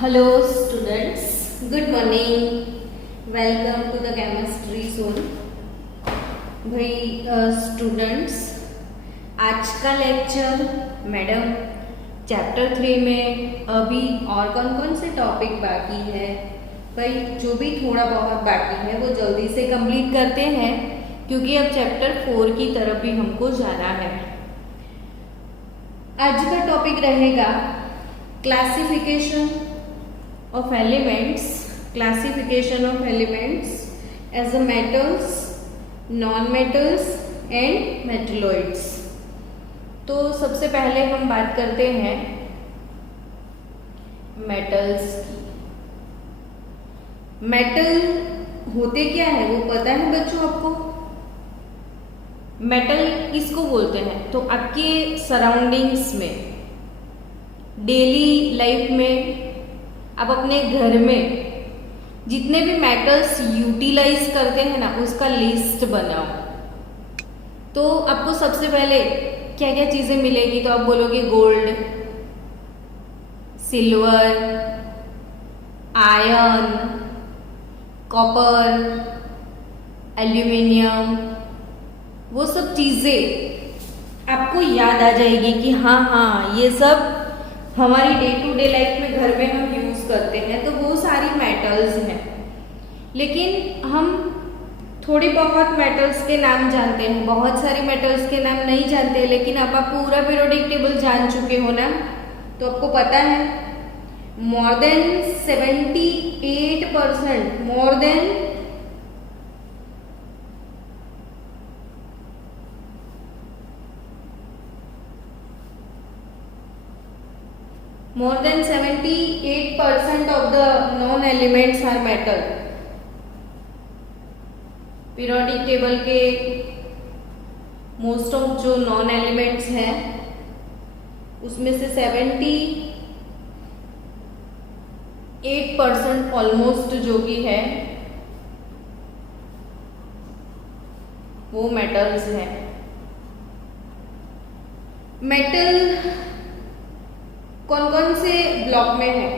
Hello students, good morning. Welcome to the chemistry zone. भाई students, आज का lecture madam chapter 3 में अभी और कौन कौन से टॉपिक बाकी है भाई, जो भी थोड़ा बहुत बाकी है वो जल्दी से कंप्लीट करते हैं क्योंकि अब चैप्टर 4 की तरफ भी हमको जाना है। आज का टॉपिक रहेगा classification of elements, classification of elements as a metals, non-metals and metalloids। तो सबसे पहले हम बात करते हैं मेटल्स की। मेटल होते क्या है वो पता है बच्चों आपको? मेटल किसको बोलते हैं? तो आपके सराउंडिंग्स में, डेली लाइफ में, आप अपने घर में जितने भी मेटल्स यूटिलाइज करते हैं ना उसका लिस्ट बनाओ। तो आपको सबसे पहले क्या क्या चीजें मिलेगी? तो आप बोलोगे gold, silver, iron, copper, aluminium, वो सब चीजें आपको याद आ जाएगी कि हाँ ये सब हमारी डे टू डे लाइफ में घर में हम यूज करते हैं, तो वो सारी मेटल्स हैं। लेकिन हम थोड़ी बहुत मेटल्स के नाम जानते हैं, बहुत सारी मेटल्स के नाम नहीं जानते। लेकिन आप पूरा पीरियोडिक टेबल जान चुके हो ना, तो आपको पता है more than 78%, more than 78% of the known elements are metal। Periodic table के मोस्ट ऑफ जो नॉन एलिमेंट्स हैं उसमें से 78% ऑलमोस्ट जो कि है वो मेटल्स हैं। मेटल कौन कौन से ब्लॉक में है?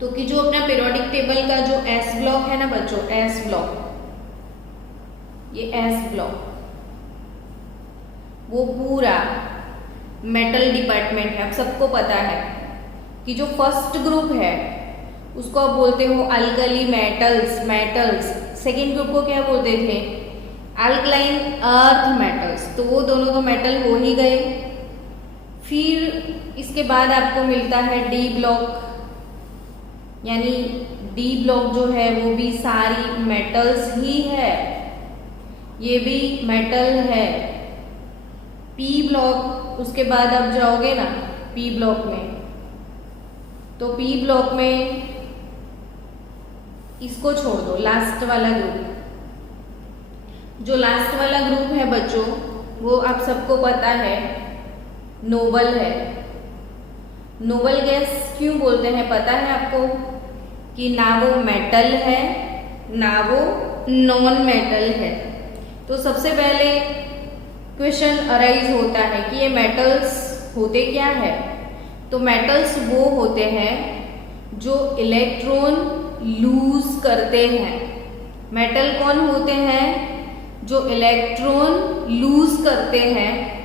तो कि जो अपना पीरियोडिक टेबल का जो एस ब्लॉक है ना बच्चों, एस ब्लॉक, ये एस ब्लॉक वो पूरा मेटल डिपार्टमेंट है। आप सबको पता है कि जो फर्स्ट ग्रुप है उसको आप बोलते हो अल्कली मेटल्स। सेकेंड ग्रुप को क्या बोलते थे? Alkaline earth metals. तो वो दोनों तो मेटल हो ही गए। फिर इसके बाद आपको मिलता है डी ब्लॉक, यानी डी ब्लॉक जो है वो भी सारी मेटल्स ही है, ये भी मेटल है। पी ब्लॉक, उसके बाद आप जाओगे ना पी ब्लॉक में, तो पी ब्लॉक में इसको छोड़ दो, लास्ट वाला ग्रुप। जो लास्ट वाला ग्रुप है बच्चों वो आप सबको पता है नोबल है। नोबल गैस क्यों बोलते हैं पता है आपको? कि ना वो मेटल है ना वो नॉन मेटल है। तो सबसे पहले क्वेश्चन अराइज होता है कि ये मेटल्स होते क्या है? तो मेटल्स वो होते हैं जो इलेक्ट्रॉन लूज करते हैं। मेटल कौन होते हैं? जो इलेक्ट्रॉन लूज करते हैं।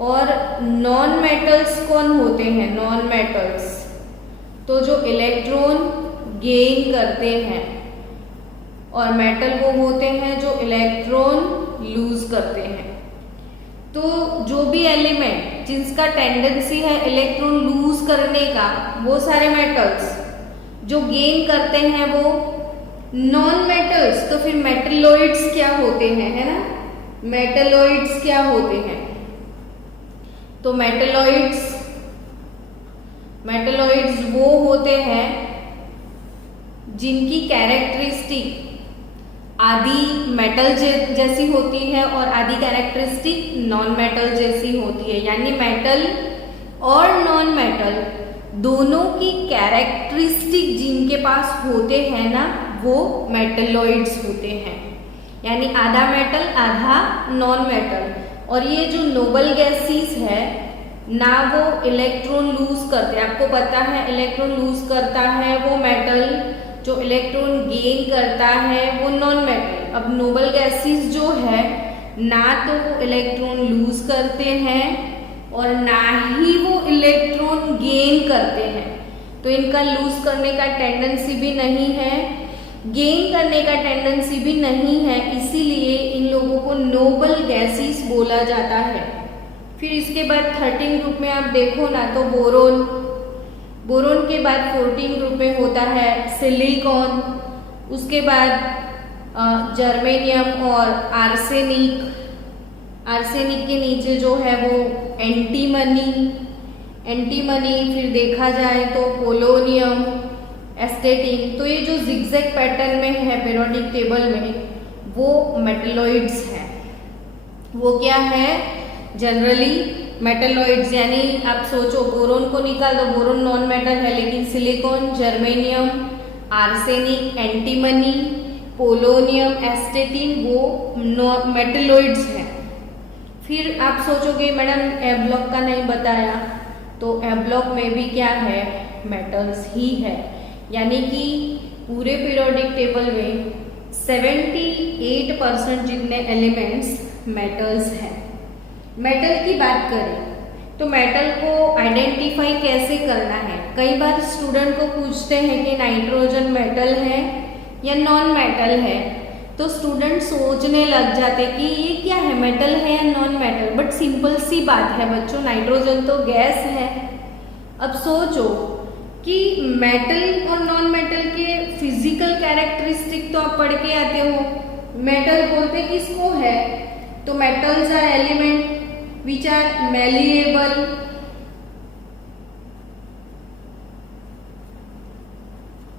और नॉन मेटल्स कौन होते हैं? नॉन मेटल्स तो जो इलेक्ट्रॉन गेन करते हैं, और मेटल वो होते हैं जो इलेक्ट्रॉन लूज करते हैं। तो जो भी एलिमेंट जिसका टेंडेंसी है इलेक्ट्रॉन लूज करने का, वो सारे मेटल्स। जो गेन करते हैं वो नॉन मेटल्स। तो फिर मेटलॉइड्स क्या होते हैं, है ना? मेटलॉइड्स क्या होते हैं? तो मेटलॉइड्स वो होते हैं जिनकी कैरेक्टरिस्टिक आधी मेटल जैसी होती है और आधी कैरेक्टरिस्टिक नॉन मेटल जैसी होती है। यानी मेटल और नॉन मेटल दोनों की कैरेक्टरिस्टिक जिनके पास होते हैं ना वो मेटलॉइड्स होते हैं। यानी आधा मेटल आधा नॉन मेटल। और ये जो नोबल गैसेस है ना वो इलेक्ट्रॉन लूज करते। आपको पता है इलेक्ट्रॉन लूज करता है वो मेटल, जो इलेक्ट्रॉन गेन करता है वो नॉन मेटल। अब नोबल गैसेस जो है ना तो वो इलेक्ट्रॉन लूज करते हैं और ना ही वो इलेक्ट्रॉन गेन करते हैं। तो इनका लूज करने का टेंडेंसी भी नहीं है, गेन करने का टेंडेंसी भी नहीं है, इसीलिए इन लोगों को नोबल गैसेस बोला जाता है। फिर इसके बाद 13 ग्रुप में आप देखो ना तो बोरोन, बोरोन के बाद 14 ग्रुप में होता है सिलिकॉन, उसके बाद जर्मेनियम और आर्सेनिक। आर्सेनिक के नीचे जो है वो एंटीमनी, एंटीमनी फिर देखा जाए तो पोलोनियम, एस्टेटिन। तो ये जो जिगजैग पैटर्न में है पीरियोडिक टेबल में वो मेटलॉइड्स हैं। वो क्या है? जनरली मेटलॉइड्स, यानी आप सोचो बोरोन को निकाल दो, बोरोन नॉन मेटल है, लेकिन silicon, germanium, arsenic, antimony, polonium, एस्टेटिन वो मेटलॉइड्स हैं। फिर आप सोचोगे मैडम ए ब्लॉक का नहीं बताया, तो ए ब्लॉक में भी क्या है? मेटल्स ही है। यानी कि पूरे पीरियोडिक टेबल में 78% जितने एलिमेंट्स मेटल्स हैं। मेटल की बात करें तो मेटल को आइडेंटिफाई कैसे करना है? कई बार स्टूडेंट को पूछते हैं कि नाइट्रोजन मेटल है या नॉन मेटल है, तो स्टूडेंट सोचने लग जाते कि ये क्या है, मेटल है या नॉन मेटल। बट सिंपल सी बात है बच्चों, नाइट्रोजन तो गैस है। अब सोचो कि मेटल और नॉन मेटल के फिजिकल कैरेक्टरिस्टिक तो आप पढ़ के आते हो। मेटल बोलते किसको है? तो metals are element which are malleable,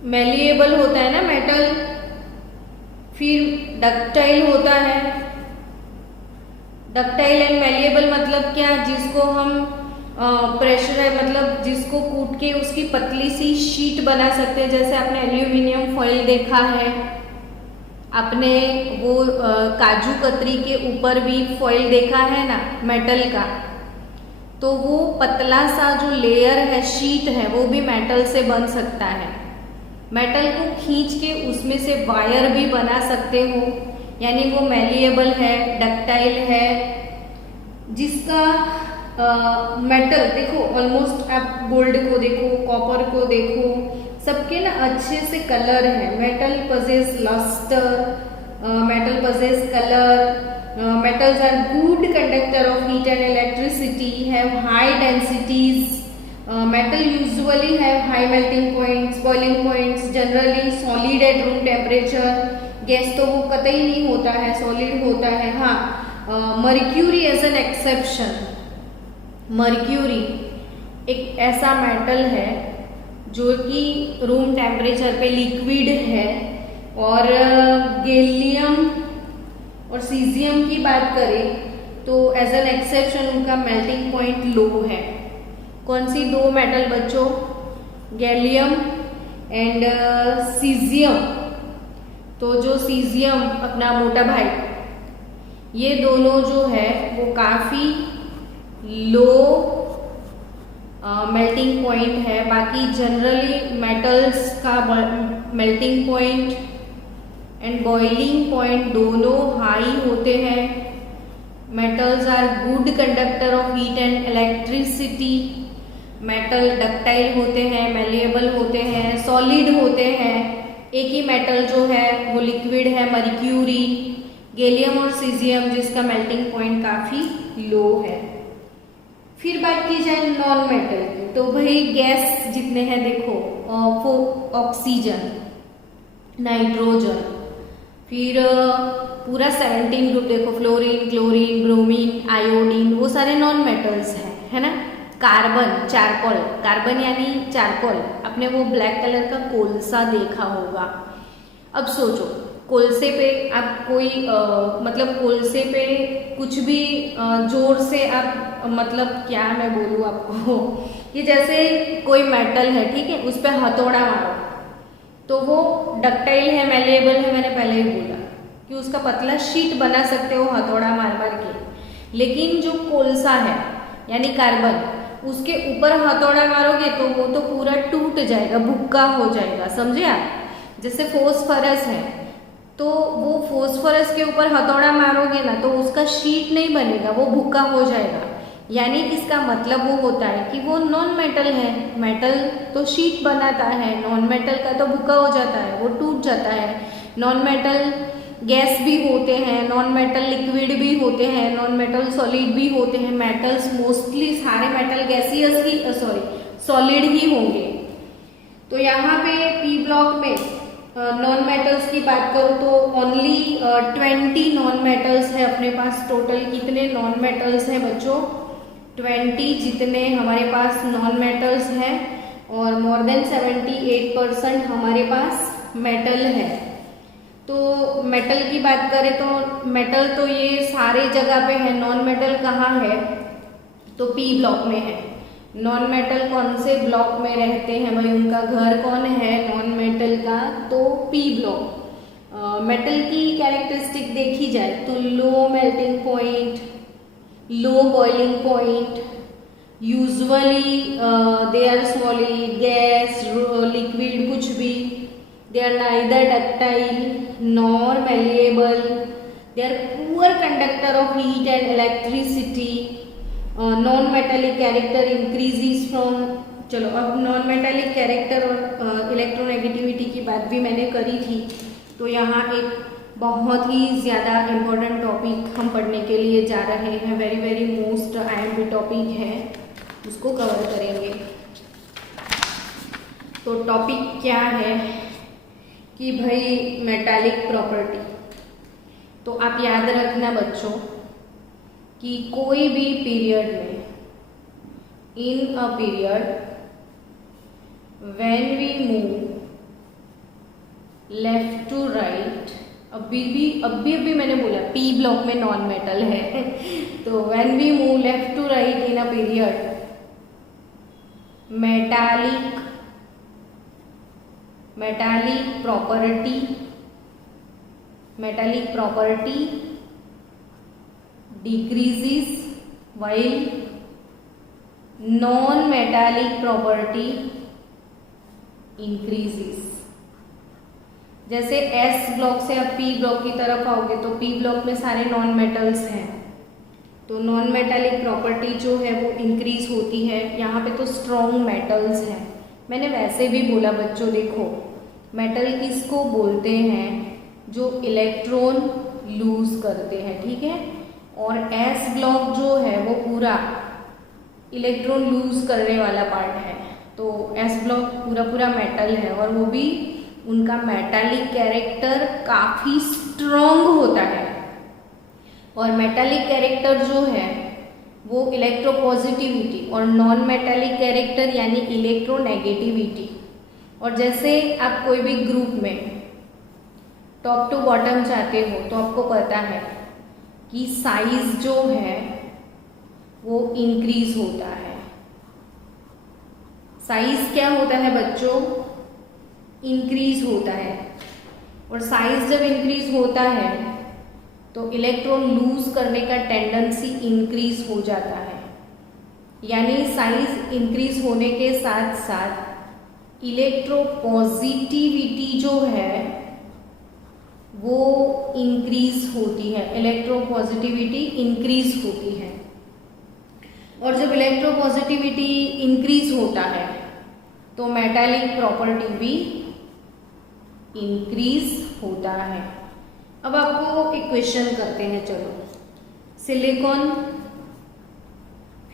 malleable होता है ना मेटल। फिर डक्टाइल होता है। डक्टाइल एंड मैलिएबल मतलब क्या? जिसको हम प्रेशर है, मतलब जिसको कूट के उसकी पतली सी शीट बना सकते हैं। जैसे आपने एल्यूमिनियम फॉइल देखा है, आपने वो काजू कतरी के ऊपर भी फॉइल देखा है ना मेटल का, तो वो पतला सा जो लेयर है, शीट है, वो भी मेटल से बन सकता है। मेटल को खींच के उसमें से वायर भी बना सकते हो, यानी वो मैलिएबल है, डक्टाइल है। जिसका मेटल देखो, ऑलमोस्ट आप गोल्ड को देखो, कॉपर को देखो, सबके ना अच्छे से कलर है। Metal possess lustre, metal possess colour, metals are good conductor of heat and electricity, have high densities. Metal usually have high melting points, boiling points, generally solid at room temperature. Gas तो वो कतई नहीं होता है, solid होता है। हाँ, mercury as an exception. Mercury एक ऐसा मेटल है जो कि रूम टेम्परेचर पे लिक्विड है। और गैलियम और सीजियम की बात करें तो एज एन एक्सेप्शन उनका मेल्टिंग पॉइंट लो है। कौन सी दो मेटल बच्चों? Gallium and caesium. तो जो सीजियम अपना मोटा भाई, ये दोनों जो है वो काफी लो मेल्टिंग पॉइंट है। बाकी जनरली मेटल्स का melting point and boiling point दोनों हाई होते हैं। Metals are good conductor of heat and electricity. Metal ductile होते हैं, मैलिएबल होते हैं, सॉलिड होते हैं। एक ही मेटल जो है वो लिक्विड है, मर्क्यूरी, गैलियम और सीजियम, जिसका मेल्टिंग पॉइंट काफी लो है। फिर बात की जाए नॉन मेटल की, तो भाई गैस जितने हैं देखो, वो ऑक्सीजन, नाइट्रोजन, फिर पूरा 17 ग्रुप देखो, फ्लोरीन, क्लोरीन, ब्रोमीन, आयोडीन, वो सारे नॉन मेटल्स हैं, है ना। कार्बन, चारकोल, कार्बन यानी चारकोल, आपने वो ब्लैक कलर का कोलसा देखा होगा। अब सोचो कोलसे पे आप कोई मतलब कोलसे पे कुछ भी जोर से आप, मतलब क्या मैं बोलूँ आपको, ये जैसे कोई मेटल है, ठीक है, उस पर हथौड़ा मारो तो वो डक्टाइल है, मैलिएबल है। मैंने पहले ही बोला कि उसका पतला शीट बना सकते हो हथौड़ा मार मार के। लेकिन जो कोलसा है यानी कार्बन, उसके ऊपर हथौड़ा मारोगे तो वो तो पूरा टूट जाएगा, भुक्का हो जाएगा, समझे आप। जैसे फॉस्फोरस है, तो वो फॉस्फोरस के ऊपर हथौड़ा मारोगे ना तो उसका शीट नहीं बनेगा, वो भुक्का हो जाएगा। यानी इसका मतलब वो होता है कि वो नॉन मेटल है। मेटल तो शीट बनाता है, नॉन मेटल का तो भुक्का हो जाता है, वो टूट जाता है। नॉन मेटल गैस भी होते हैं, नॉन मेटल लिक्विड भी होते हैं, नॉन मेटल सॉलिड भी होते हैं। मेटल्स मोस्टली सारे मेटल गैसियस ही सॉलिड ही होंगे। तो यहाँ पे पी ब्लॉक में नॉन मेटल्स की बात करूँ तो ओनली 20 नॉन मेटल्स है अपने पास। टोटल कितने नॉन मेटल्स हैं बच्चों? 20 जितने हमारे पास नॉन मेटल्स हैं, और मोर देन 78% हमारे पास मेटल है। तो मेटल की बात करें तो मेटल तो ये सारे जगह पे है। नॉन मेटल कहाँ है? तो पी ब्लॉक में है। नॉन मेटल कौन से ब्लॉक में रहते हैं भाई, उनका घर कौन है नॉन मेटल का? तो पी ब्लॉक। मेटल की कैरेक्टरिस्टिक देखी जाए तो low melting point, low boiling point, usually they are solid, gas, liquid, कुछ भी। They are neither ductile nor malleable, they are poor conductor of heat and electricity. Non metallic character increases from, चलो अब non metallic character और electronegativity की बात भी मैंने करी थी। तो यहाँ एक बहुत ही ज़्यादा इम्पोर्टेंट टॉपिक हम पढ़ने के लिए जा रहे हैं, very very most IMP topic है, उसको कवर करेंगे। तो टॉपिक क्या है कि भाई मेटालिक प्रॉपर्टी। तो आप याद रखना बच्चों कि कोई भी पीरियड में, in a period when we move left to right, अभी मैंने बोला पी ब्लॉक में नॉन मेटल है तो when we move left to right in a period, metallic property decreases while non-metallic property increases। जैसे S ब्लॉक से आप P block की तरफ आओगे तो P ब्लॉक में सारे नॉन मेटल्स हैं, तो नॉन मेटालिक प्रॉपर्टी जो है वो इंक्रीज होती है। यहाँ पे तो स्ट्रॉन्ग मेटल्स हैं। मैंने वैसे भी बोला बच्चों, देखो मेटल किसको बोलते हैं? जो इलेक्ट्रॉन लूज करते हैं, ठीक है। और S ब्लॉक जो है वो पूरा इलेक्ट्रॉन लूज करने वाला पार्ट है। तो S ब्लॉक पूरा मेटल है, और वो भी उनका मेटालिक कैरेक्टर काफ़ी स्ट्रॉन्ग होता है। और मेटालिक कैरेक्टर जो है वो इलेक्ट्रोपॉजिटिविटी, और नॉन मेटालिक कैरेक्टर यानी इलेक्ट्रोनेगेटिविटी। और जैसे आप कोई भी ग्रुप में टॉप टू बॉटम जाते हो तो आपको पता है कि साइज जो है वो इंक्रीज होता है। साइज क्या होता है बच्चों? इंक्रीज होता है। और साइज जब इंक्रीज होता है तो इलेक्ट्रॉन लूज करने का टेंडेंसी इंक्रीज हो जाता है। यानी साइज इंक्रीज होने के साथ साथ इलेक्ट्रोपॉजिटिविटी जो है वो इंक्रीज होती है, इलेक्ट्रोपॉजिटिविटी इंक्रीज होती है। और जब इलेक्ट्रोपॉजिटिविटी इंक्रीज होता है तो मेटालिक प्रॉपर्टी भी इंक्रीज होता है। अब आपको एक क्वेश्चन करते हैं, चलो। सिलिकॉन,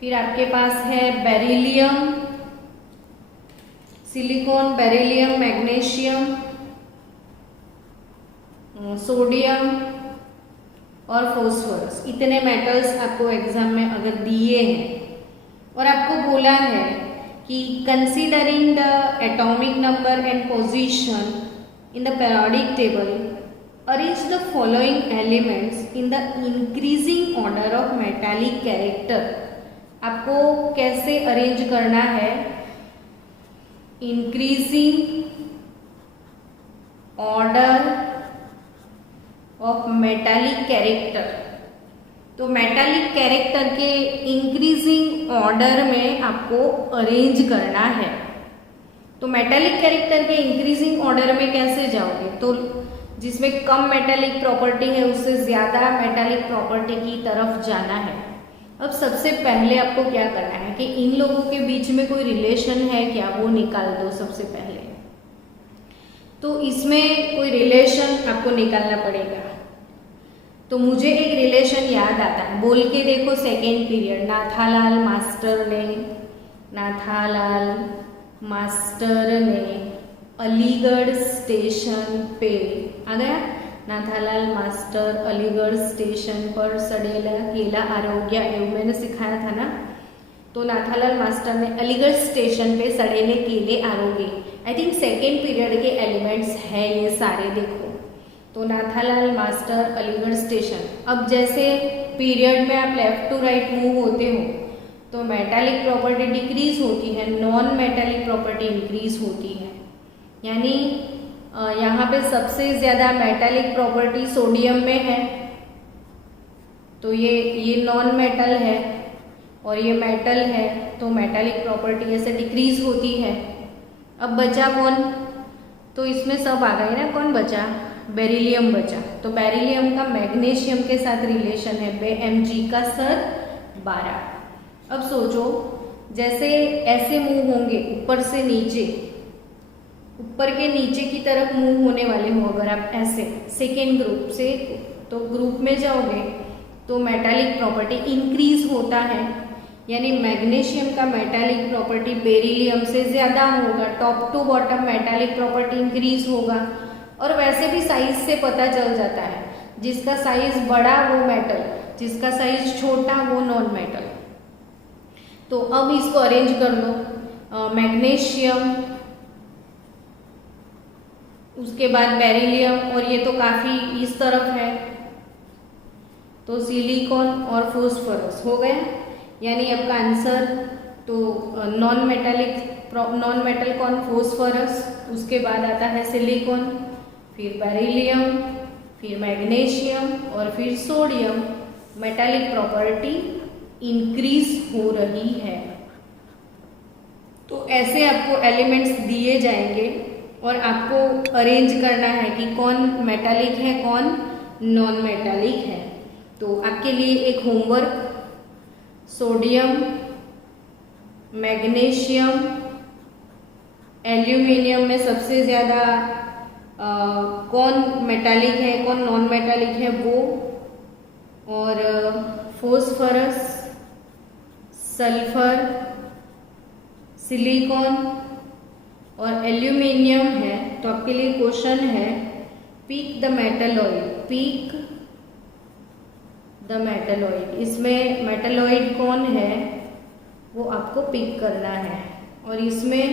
फिर आपके पास है beryllium, silicon, beryllium, magnesium, sodium और फॉस्फोरस। इतने मेटल्स आपको एग्जाम में अगर दिए हैं और आपको बोला है कि considering the atomic number and position in the periodic table, arrange the following elements in the increasing order of metallic character. आपको कैसे अरेंज करना है? Increasing order of metallic character. तो मेटालिक कैरेक्टर के इंक्रीजिंग ऑर्डर में आपको arrange करना है। तो मेटालिक कैरेक्टर के इंक्रीजिंग ऑर्डर में कैसे जाओगे, तो जिसमें कम मेटालिक प्रॉपर्टी है उससे ज़्यादा मेटालिक प्रॉपर्टी की तरफ जाना है। अब सबसे पहले आपको क्या करना है कि इन लोगों के बीच में कोई रिलेशन है क्या, वो निकाल दो सबसे पहले। तो इसमें कोई रिलेशन आपको निकालना पड़ेगा। तो मुझे एक रिलेशन याद आता है, बोल के देखो। सेकेंड पीरियड, नाथालाल मास्टर ने अलीगढ़ स्टेशन पे आ गया। नाथालाल मास्टर अलीगढ़ स्टेशन पर सड़ेला केला आरोग्य, एवं मैंने सिखाया था ना। तो नाथालाल मास्टर ने अलीगढ़ स्टेशन पे सड़ेले केले आरोगे। आई थिंक सेकेंड पीरियड के एलिमेंट्स है ये सारे, देखो। तो नाथालाल मास्टर अलीगढ़ स्टेशन। अब जैसे पीरियड में आप लेफ्ट टू राइट मूव होते हो तो मेटालिक प्रॉपर्टी डिक्रीज होती है, नॉन मेटालिक प्रॉपर्टी इंक्रीज होती है। यानी यहाँ पे सबसे ज़्यादा मेटालिक प्रॉपर्टी सोडियम में है, तो ये नॉन मेटल है और ये मेटल है, तो मेटालिक प्रॉपर्टी ऐसे डिक्रीज होती है। अब बचा कौन, तो इसमें सब आ गए ना। कौन बचा, बेरिलियम बचा। तो बेरिलियम का मैग्नीशियम के साथ रिलेशन है, Mg का सर 12। अब सोचो, जैसे ऐसे मूव होंगे ऊपर से नीचे, ऊपर के नीचे की तरफ मूव होने वाले हो अगर आप ऐसे सेकेंड ग्रुप से, तो ग्रुप में जाओगे तो मेटालिक प्रॉपर्टी इंक्रीज होता है। यानी मैग्नीशियम का मेटालिक प्रॉपर्टी बेरिलियम से ज़्यादा होगा, top to bottom metallic property increase होगा। और वैसे भी साइज से पता चल जाता है, जिसका साइज बड़ा वो मेटल, जिसका साइज छोटा वो नॉन मेटल। तो अब इसको अरेंज कर लो, मैग्नीशियम, उसके बाद बेरिलियम, और ये तो काफ़ी इस तरफ है, तो सिलिकॉन और फॉस्फोरस हो गया। यानी आपका आंसर तो नॉन मेटल कौन, फॉस्फोरस, उसके बाद आता है सिलिकॉन, फिर बेरिलियम, फिर मैग्नीशियम और फिर सोडियम। मेटालिक प्रॉपर्टी इंक्रीज हो रही है। तो ऐसे आपको एलिमेंट्स दिए जाएंगे और आपको अरेंज करना है कि कौन मेटालिक है, कौन नॉन मेटालिक है। तो आपके लिए एक होमवर्क, सोडियम, मैग्नीशियम, एल्यूमिनियम में सबसे ज़्यादा कौन मेटालिक है, कौन नॉन मेटालिक है वो, और फॉस्फोरस, सल्फर, सिलिकॉन और एल्यूमिनियम है। तो आपके लिए क्वेश्चन है, pick the metalloid, pick the metalloid. इसमें मेटलॉइड कौन है वो आपको पिक करना है, और इसमें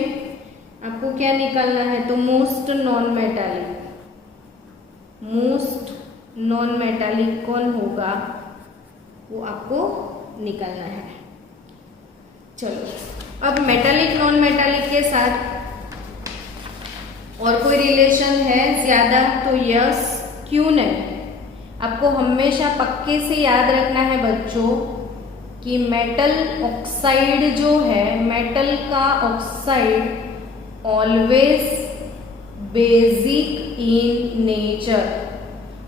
आपको क्या निकालना है, तो मोस्ट नॉन मेटालिक कौन होगा वो आपको निकालना है। चलो, अब मेटालिक नॉन मेटालिक के साथ और कोई रिलेशन है ज़्यादा, तो यस, क्यों नहीं। आपको हमेशा पक्के से याद रखना है बच्चों कि मेटल ऑक्साइड जो है, मेटल का oxide always basic in nature.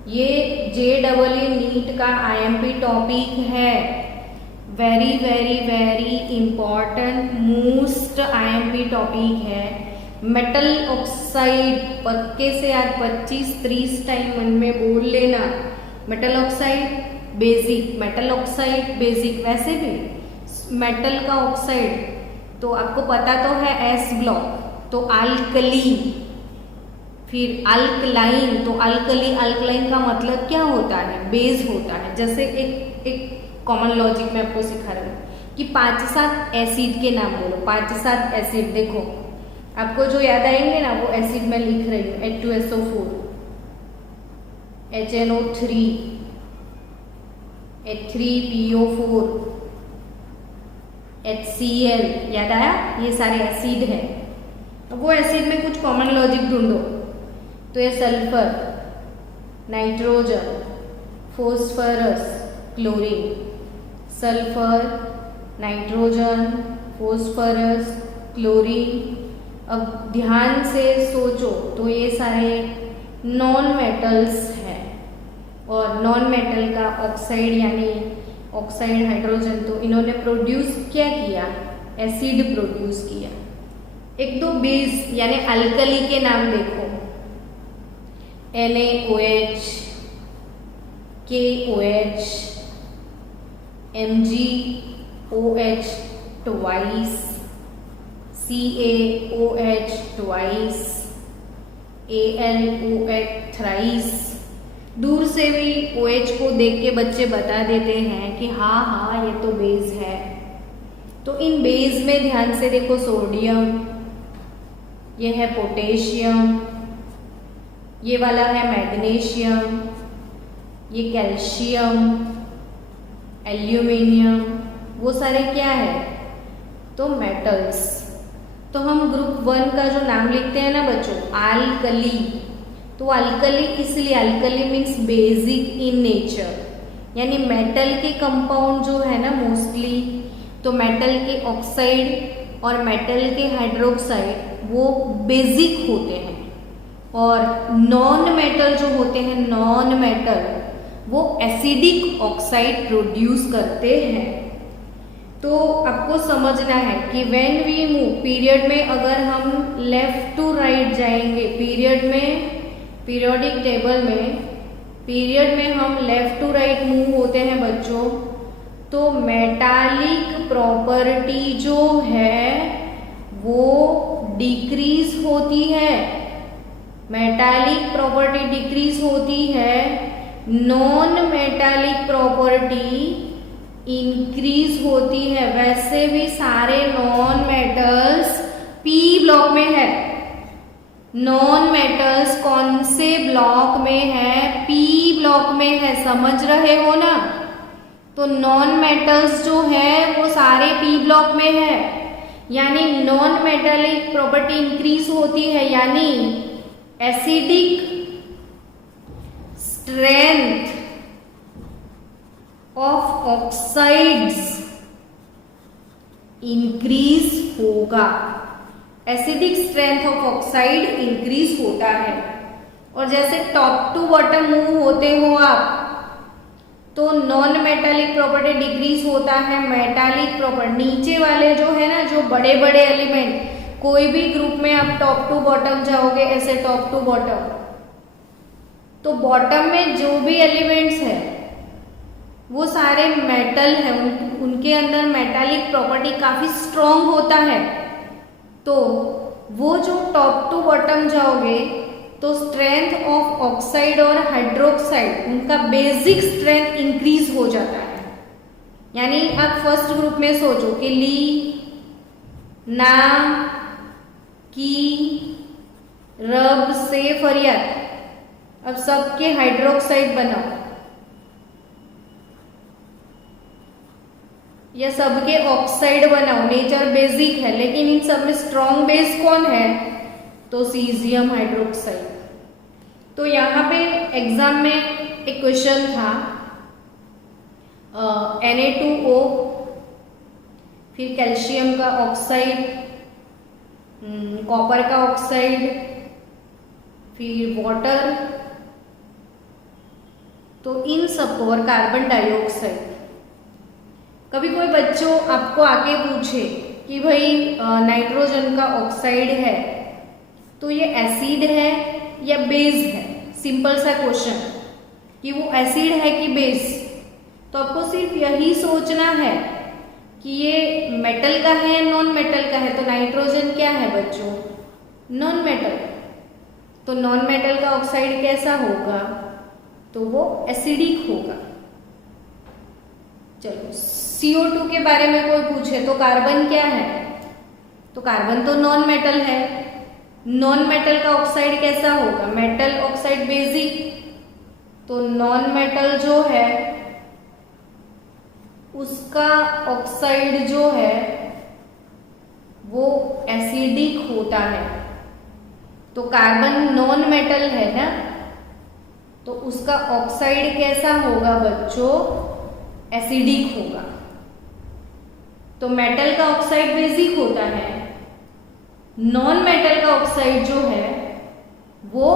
ये JEE नीट का IMP टॉपिक है, very very very important most IMP topic है। मेटल ऑक्साइड पक्के से आज 25-30 टाइम मन में बोल लेना। Metal oxide basic, metal oxide basic. वैसे भी मेटल का ऑक्साइड तो आपको पता तो है S ब्लॉक, तो अल्कली, फिर अल्कलाइन, तो अल्कलाइन का मतलब क्या होता है, बेस होता है। जैसे एक कॉमन लॉजिक में आपको सिखा रही हूँ कि 5-7 एसिड के नाम बोलो, 5-7 एसिड। देखो आपको जो याद आएंगे ना वो एसिड मैं लिख रही हूँ, H2SO4, HNO3, H3PO4, HCl, याद आया, ये सारे एसिड हैं। अब वो एसिड में कुछ कॉमन लॉजिक ढूंढो, तो ये sulphur, nitrogen, phosphorus, chlorine, sulphur, nitrogen, phosphorus, chlorine. अब ध्यान से सोचो तो ये सारे नॉन मेटल्स हैं, और नॉन मेटल का ऑक्साइड यानी ऑक्साइड हाइड्रोजन तो इन्होंने प्रोड्यूस क्या किया, एसिड प्रोड्यूस किया। एक दो बेस यानी अल्कली के नाम देखो, NaOH, KOH, MgOH twice, CaOH twice, AlOH thrice। दूर से भी OH को देख के बच्चे बता देते हैं कि हाँ हाँ ये तो बेस है। तो इन बेस में ध्यान से देखो, सोडियम, ये है पोटेशियम, ये वाला है मैग्नीशियम, ये कैल्शियम, एल्यूमिनियम, वो सारे क्या है, तो मेटल्स। तो हम ग्रुप 1 का जो नाम लिखते हैं ना बच्चों, अल्कली, तो अल्कली इसलिए, alkali means basic in nature, यानी मेटल के कंपाउंड जो है ना मोस्टली, तो मेटल के ऑक्साइड और मेटल के हाइड्रोक्साइड वो बेसिक होते हैं, और नॉन मेटल जो होते हैं, नॉन मेटल, वो एसिडिक ऑक्साइड प्रोड्यूस करते हैं। तो आपको समझना है कि व्हेन वी मूव, पीरियड में अगर हम लेफ्ट टू राइट जाएंगे, पीरियड में, पीरियोडिक टेबल में, पीरियड में हम लेफ्ट टू राइट मूव होते हैं बच्चों, तो मेटालिक प्रॉपर्टी जो है वो डिक्रीज होती है, मेटालिक प्रॉपर्टी डिक्रीज होती है, नॉन मेटालिक प्रॉपर्टी इंक्रीज होती है। वैसे भी सारे नॉन मेटल्स पी ब्लॉक में है, नॉन मेटल्स कौन से ब्लॉक में है, पी ब्लॉक में है, समझ रहे हो ना। तो नॉन मेटल्स जो है वो सारे पी ब्लॉक में है, यानी नॉन मेटालिक प्रॉपर्टी इंक्रीज होती है, यानी acidic strength of oxides increase होगा, acidic strength of oxide increase होता है। और जैसे टॉप टू बॉटम मूव होते हो आप, तो नॉन मेटालिक प्रॉपर्टी डिक्रीज होता है, मेटालिक प्रॉपर्टी, नीचे वाले जो है ना, जो बड़े बड़े एलिमेंट, कोई भी ग्रुप में आप टॉप टू बॉटम जाओगे, ऐसे टॉप टू बॉटम, तो बॉटम में जो भी एलिमेंट्स है वो सारे मेटल है, उनके अंदर मेटालिक प्रॉपर्टी काफी स्ट्रॉन्ग होता है। तो वो जो टॉप टू बॉटम जाओगे तो स्ट्रेंथ ऑफ ऑक्साइड और हाइड्रोक्साइड, उनका बेसिक स्ट्रेंथ इंक्रीज हो जाता है। यानी आप फर्स्ट ग्रुप में सोचो कि ली, ना, की, रब, से, फरियाद, अब सबके हाइड्रोक्साइड बनाओ, या सबके ऑक्साइड बनाओ, नेचर बेसिक है, लेकिन इन सब में स्ट्रॉन्ग बेस कौन है, तो सीजियम हाइड्रोक्साइड। तो यहाँ पे एग्जाम में एक क्वेश्चन था, Na2O, फिर कैल्शियम का ऑक्साइड, कॉपर का ऑक्साइड, फिर वाटर, तो इन सबको, और कार्बन डाइऑक्साइड। कभी कोई बच्चों आपको आके पूछे कि भाई नाइट्रोजन का ऑक्साइड है तो ये एसिड है या बेस है, सिंपल सा क्वेश्चन कि वो एसिड है कि बेस, तो आपको सिर्फ यही सोचना है कि ये मेटल का है, नॉन मेटल का है। तो नाइट्रोजन क्या है बच्चों, नॉन मेटल, तो नॉन मेटल का ऑक्साइड कैसा होगा, तो वो एसिडिक होगा। चलो CO2 के बारे में कोई पूछे तो कार्बन क्या है, तो कार्बन तो नॉन मेटल है, नॉन मेटल का ऑक्साइड कैसा होगा, मेटल ऑक्साइड बेसिक, तो नॉन मेटल जो है उसका ऑक्साइड जो है वो एसिडिक होता है। तो कार्बन नॉन मेटल है ना, तो उसका ऑक्साइड कैसा होगा बच्चों, एसिडिक होगा। तो मेटल का ऑक्साइड बेसिक होता है, नॉन मेटल का ऑक्साइड जो है वो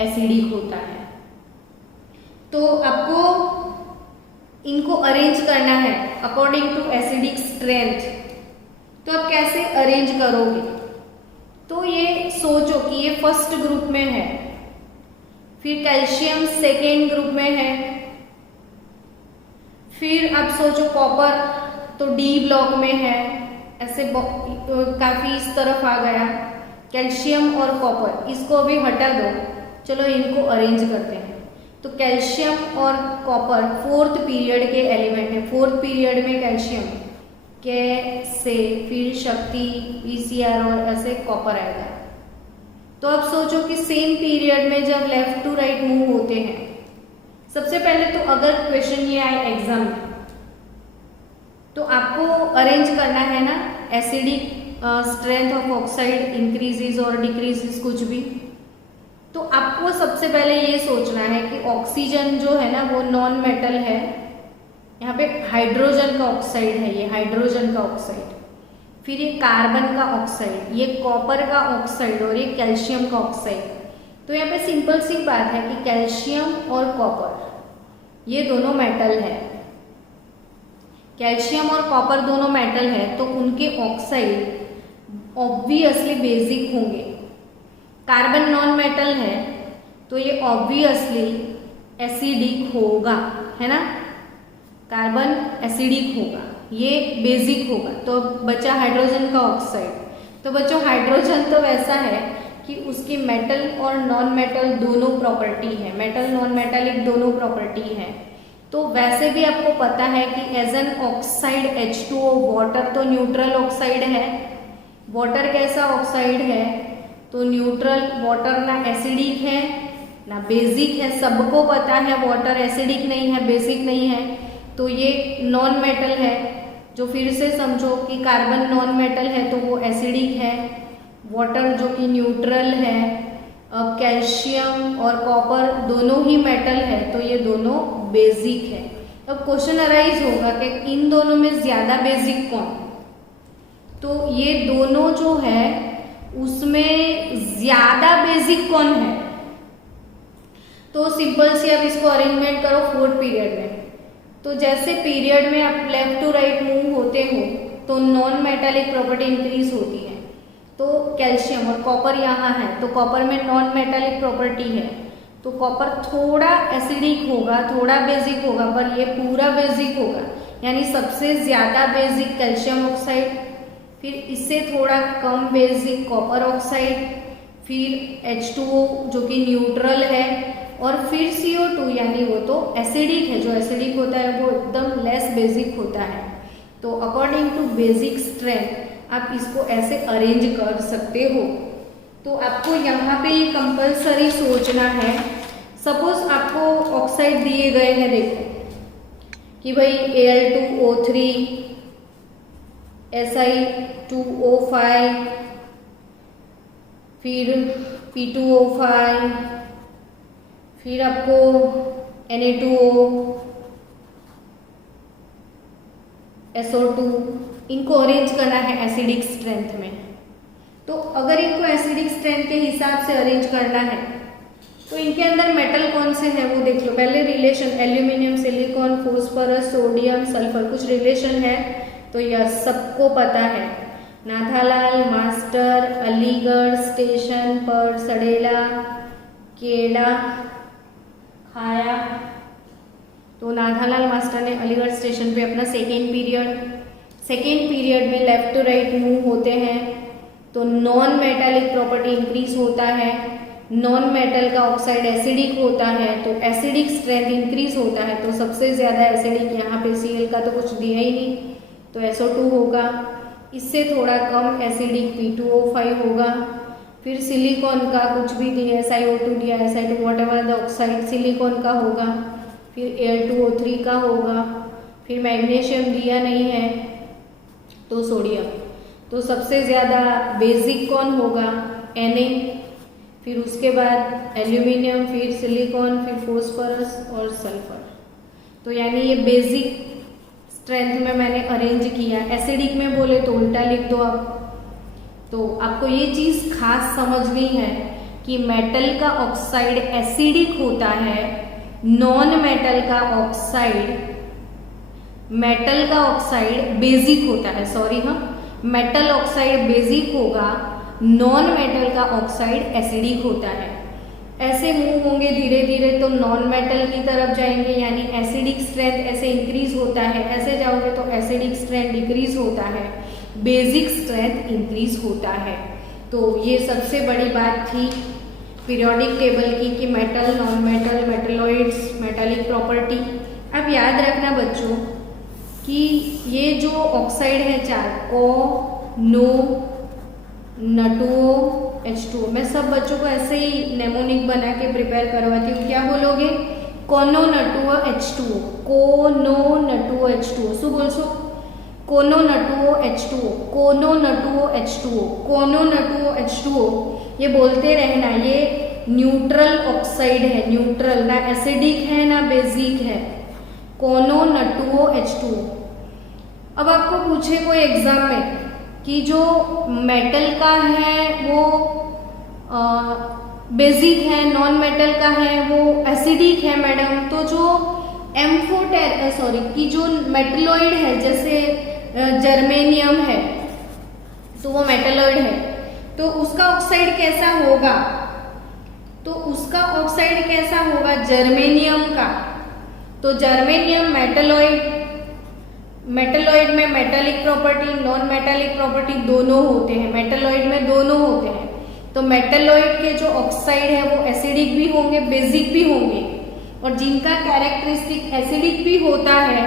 एसिडिक होता है। तो आपको इनको अरेंज करना है अकॉर्डिंग टू एसिडिक स्ट्रेंथ। तो आप कैसे अरेंज करोगे? तो ये सोचो कि ये फर्स्ट ग्रुप में है, फिर कैल्शियम सेकेंड ग्रुप में है, फिर आप सोचो कॉपर तो डी ब्लॉक में है, ऐसे काफी इस तरफ आ गया कैल्शियम और कॉपर, इसको अभी हटा दो। चलो इनको अरेंज करते हैं। तो कैल्शियम और कॉपर फोर्थ पीरियड के एलिमेंट है। फोर्थ पीरियड में कैल्शियम के से फिर शक्ति पीसीआर और ऐसे कॉपर आएगा। तो अब सोचो कि सेम पीरियड में जब लेफ्ट टू राइट मूव होते हैं, सबसे पहले तो अगर क्वेश्चन ये आए एग्जाम में तो आपको अरेंज करना है ना acidic strength of oxide increases और डिक्रीजेस कुछ भी। तो आपको सबसे पहले ये सोचना है कि ऑक्सीजन जो है ना वो नॉन मेटल है, यहाँ पे हाइड्रोजन का ऑक्साइड है, ये हाइड्रोजन का ऑक्साइड, फिर ये कार्बन का ऑक्साइड, ये कॉपर का ऑक्साइड और ये कैल्शियम का ऑक्साइड। तो यहाँ पे सिंपल सी बात है कि कैल्शियम और कॉपर ये दोनों मेटल है, कैल्शियम और कॉपर दोनों मेटल है, तो उनके ऑक्साइड ऑब्वियसली बेसिक होंगे। कार्बन नॉन मेटल है तो ये ऑब्वियसली एसिडिक होगा, है ना, कार्बन एसिडिक होगा, ये बेसिक होगा। तो बचा हाइड्रोजन का ऑक्साइड। तो बच्चों हाइड्रोजन तो वैसा है कि उसकी मेटल और नॉन मेटल दोनों प्रॉपर्टी है, मेटल नॉन मेटालिक दोनों प्रॉपर्टी है। तो वैसे भी आपको पता है कि as an oxide H2O water तो न्यूट्रल ऑक्साइड है। वाटर कैसा ऑक्साइड है? तो न्यूट्रल। वाटर ना एसिडिक है ना बेसिक है, सबको पता है वाटर एसिडिक नहीं है, बेसिक नहीं है। तो ये नॉन मेटल है, जो फिर से समझो कि कार्बन नॉन मेटल है तो वो एसिडिक है, वाटर जो कि न्यूट्रल है, अब कैल्शियम और कॉपर दोनों ही मेटल है तो ये दोनों बेसिक है। अब क्वेश्चन अराइज होगा कि इन दोनों में ज्यादा बेसिक कौन? तो ये दोनों जो है उसमें ज्यादा बेसिक कौन है? तो सिंपल सी आप इसको अरेंजमेंट करो फोर्थ पीरियड में। तो जैसे पीरियड में आप लेफ्ट टू राइट मूव होते हो तो नॉन मेटालिक प्रॉपर्टी इंक्रीज होती है। तो कैल्शियम और कॉपर यहाँ है तो कॉपर में नॉन मेटालिक प्रॉपर्टी है, तो कॉपर थोड़ा एसिडिक होगा, थोड़ा बेसिक होगा, पर ये पूरा बेसिक होगा, यानी सबसे ज्यादा बेसिक कैल्शियम ऑक्साइड, फिर इससे थोड़ा कम बेसिक कॉपर ऑक्साइड, फिर H2O जो कि न्यूट्रल है, और फिर CO2 यानी वो तो एसिडिक है, जो एसिडिक होता है वो एकदम लेस बेसिक होता है। तो अकॉर्डिंग टू बेसिक स्ट्रेंथ आप इसको ऐसे अरेंज कर सकते हो। तो आपको यहाँ पे ये कंपल्सरी सोचना है। सपोज आपको ऑक्साइड दिए गए हैं, देखो कि भाई Al2O3 Si2O5 फिर P2O5 फिर आपको Na2O SO2, इनको अरेंज करना है एसिडिक स्ट्रेंथ में। तो अगर इनको एसिडिक स्ट्रेंथ के हिसाब से अरेंज करना है तो इनके अंदर मेटल कौन से हैं वो देख लो। पहले relation aluminium, silicon, phosphorus, sodium, sulphur, कुछ रिलेशन है तो यह सबको पता है। नाथालाल मास्टर अलीगढ़ स्टेशन पर सड़ेला केड़ा खाया। तो नाथालाल मास्टर ने अलीगढ़ स्टेशन पे अपना सेकेंड पीरियड में लेफ्ट टू राइट मूव होते हैं तो नॉन मेटालिक प्रॉपर्टी इंक्रीज होता है, नॉन मेटल का ऑक्साइड एसिडिक होता है तो एसिडिक स्ट्रेंथ इंक्रीज होता है। तो सबसे ज्यादा एसिडिक यहाँ पे Cl का तो कुछ दिया ही नहीं तो SO2 होगा, इससे थोड़ा कम एसिडिक P2O5 होगा, फिर सिलिकॉन का कुछ भी दिया SiO2 दिया Si2 whatever the oxide silicon का होगा, फिर Al2O3 का होगा, फिर मैग्नीशियम दिया नहीं है तो सोडियम। तो सबसे ज़्यादा बेसिक कौन होगा? Na, फिर उसके बाद एल्यूमिनियम, फिर सिलिकॉन, फिर फॉस्फोरस और सल्फर। तो यानी ये बेसिक स्ट्रेंथ में मैंने अरेंज किया, एसिडिक में बोले तो उल्टा लिख दो आप। तो आपको ये चीज खास समझनी है कि मेटल का ऑक्साइड एसिडिक होता है, नॉन मेटल का ऑक्साइड बेसिक होता है। सॉरी, हाँ, मेटल ऑक्साइड बेसिक होगा, नॉन मेटल का ऑक्साइड एसिडिक होता है। ऐसे मूव होंगे धीरे धीरे तो नॉन मेटल की तरफ जाएंगे, यानी एसिडिक स्ट्रेंथ ऐसे इंक्रीज होता है, ऐसे जाओगे तो एसिडिक स्ट्रेंथ डिक्रीज होता है, बेसिक स्ट्रेंथ इंक्रीज होता है। तो ये सबसे बड़ी बात थी पीरियोडिक टेबल की कि metal, non metal, metalloids, metallic property. अब याद रखना बच्चों कि ये जो ऑक्साइड है चार, को, नो, N2O, H2O, मैं सब बच्चों को ऐसे ही नेमोनिक बना के प्रिपेयर करवाती हूँ। क्या बोलोगे? कोनो N2O H2O, कोनो N2O H2O, શું બોલશો? कोनो N2O H2O, कोनो N2O H2O, कोनो N2O H2O, ये बोलते रहना। ये न्यूट्रल ऑक्साइड है, न्यूट्रल, ना एसिडिक है ना बेसिक है। कोनो N2O H2O। अब आपको पूछे कोई एग्जाम में कि जो मेटल का है वो बेसिक है, नॉन मेटल का है वो एसिडिक है मैडम, तो जो कि जो मेटलॉइड है जैसे जर्मेनियम है तो वो मेटलॉइड है, तो उसका ऑक्साइड कैसा होगा? तो उसका ऑक्साइड कैसा होगा जर्मेनियम का? तो जर्मेनियम मेटलॉइड में metallic property, non metallic property दोनों होते हैं, मेटलॉइड में दोनों होते हैं। तो मेटलॉइड के जो ऑक्साइड है वो एसिडिक भी होंगे, बेसिक भी होंगे, और जिनका कैरेक्टरिस्टिक एसिडिक भी होता है,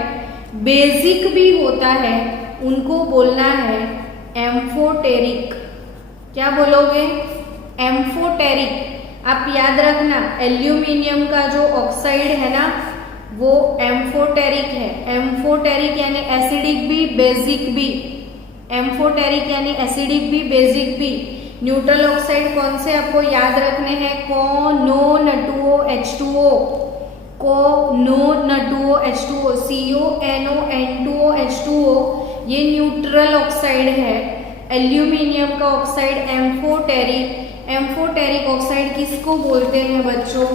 बेसिक भी होता है, उनको बोलना है एम्फोटेरिक। क्या बोलोगे? एम्फोटेरिक। आप याद रखना, एल्यूमिनियम का जो ऑक्साइड है ना वो एम्फोटेरिक है। एम्फोटेरिक यानी एसिडिक भी बेसिक भी, एम्फोटेरिक यानी एसिडिक भी बेसिक भी। न्यूट्रल ऑक्साइड कौन से आपको याद रखने हैं? कोनो N2O H2O, कोनो N2O H2O, CONO N2O H2O, ये न्यूट्रल ऑक्साइड है। एल्यूमिनियम का ऑक्साइड एम्फोटेरिक। एम्फोटेरिक ऑक्साइड किसको बोलते हैं बच्चों?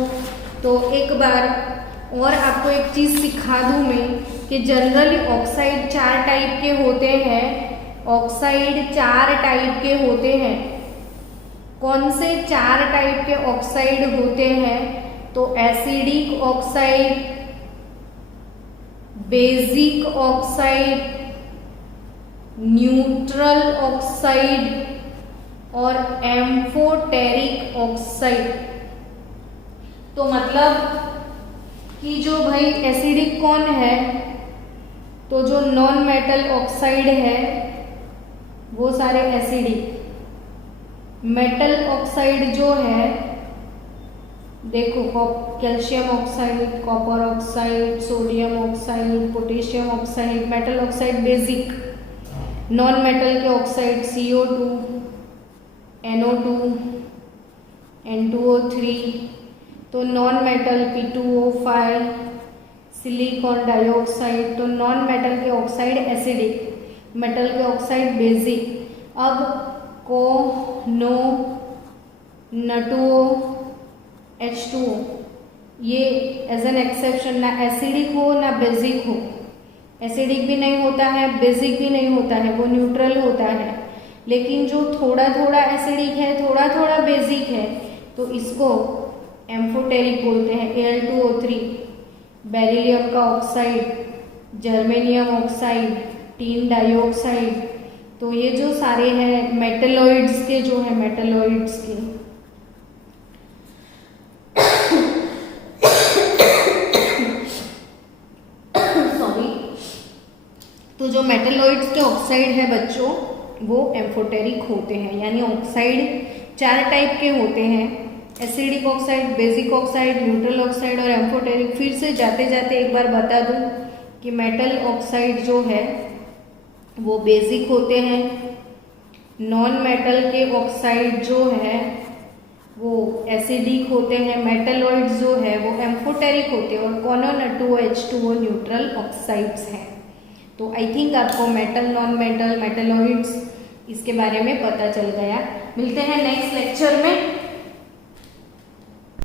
तो एक बार और आपको एक चीज सिखा दूं मैं कि जनरली ऑक्साइड 4 टाइप के होते हैं। ऑक्साइड 4 टाइप के होते हैं। कौन से 4 टाइप के ऑक्साइड होते हैं? तो acidic oxide, basic oxide, neutral oxide और एम्फोटेरिक ऑक्साइड। तो मतलब कि जो भाई एसिडिक कौन है? तो जो नॉन मेटल ऑक्साइड है वो सारे एसिडिक। मेटल ऑक्साइड जो है, देखो, calcium oxide, copper oxide, sodium oxide, potassium oxide. Metal oxide basic. Non metal के ऑक्साइड CO2, NO2, N2O3। तो non metal P2O5, silicon dioxide. तो नॉन मेटल के ऑक्साइड एसिडिक, मेटल के ऑक्साइड बेसिक। अब को, नो, N2O H2O, ये as an exception, ना acidic हो ना बेसिक हो। एसिडिक भी नहीं होता है, बेसिक भी नहीं होता है, वो न्यूट्रल होता है। लेकिन जो थोड़ा थोड़ा एसिडिक है, थोड़ा थोड़ा बेसिक है, तो इसको एम्फोटेरिक बोलते हैं। Al2O3, बेरिलियम का oxide, germanium oxide, tin dioxide. तो ये जो सारे हैं मेटलॉइड्स के, जो है मेटलॉइड्स के। सॉरी। तो जो मेटलॉइड्स के ऑक्साइड है बच्चों वो एम्फोटेरिक होते हैं, यानी ऑक्साइड 4 टाइप के होते हैं। Acidic oxide, basic oxide, neutral oxide और एम्फोटेरिक। फिर से जाते जाते एक बार बता दूं कि मेटल ऑक्साइड जो है वो बेसिक होते हैं। नॉन मेटल के ऑक्साइड जो है वो एसिडिक होते हैं। मेटलॉइड्स जो है वो एम्फोटेरिक होते हैं। और कोनो N2O H2O न्यूट्रल ऑक्साइड्स हैं। तो आई थिंक आपको मेटल, नॉन मेटल, मेटलॉइड्स इसके बारे में पता चल गया। मिलते हैं नेक्स्ट लेक्चर में।